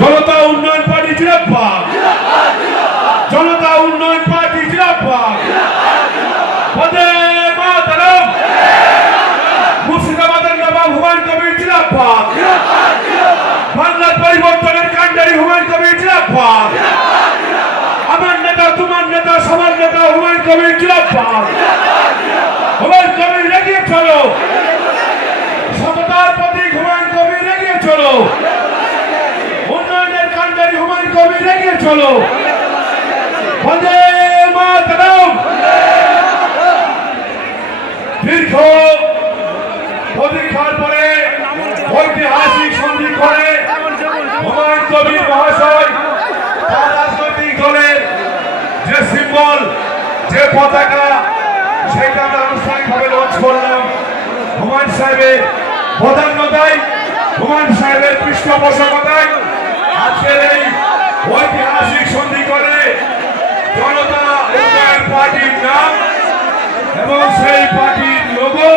জনতা উন্নয়ন পার্টি জিন্দাবাদ, জনতা উন্নয়ন পার্টি জিন্দাবাদ, বন্দে মাতরম, মুর্শিদাবাদের নবাব হুমায়ুন কবির জিন্দাবাদ, বাংলার পরিবর্তনের কাণ্ডারি হুমায়ুন কবির জিন্দাবাদ, আমার নেতা তোমার নেতা সবার নেতা হুমায়ুন কবির জিন্দাবাদ, হুমায়ুন কবির এগিয়ে চলো, সততার প্রতীক হুমায়ুন কবির এগিয়ে চলো, উন্নয়নের কাণ্ডারি হুমায়ুন কবির এগিয়ে চলো, বন্দে মাতরম। দীর্ঘ প্রতীক্ষার পরে ঐতিহাসিক সন্ধি করে হুমায়ুন কবির মহাশয় তার রাজনৈতিক দলের যে সিম্বল, যে পতাকা, সেটা আমরা আনুষ্ঠানিকভাবে লঞ্চ করলাম। হুমায়ুন সাহেবের প্রধানতায়, হুমায়ুন সাহেবের পৃষ্ঠপোষকতায় আজকের এই ঐতিহাসিক সন্ধি করে জনতা উন্নয়ন পার্টির নাম এবং সেই পার্টির লোগো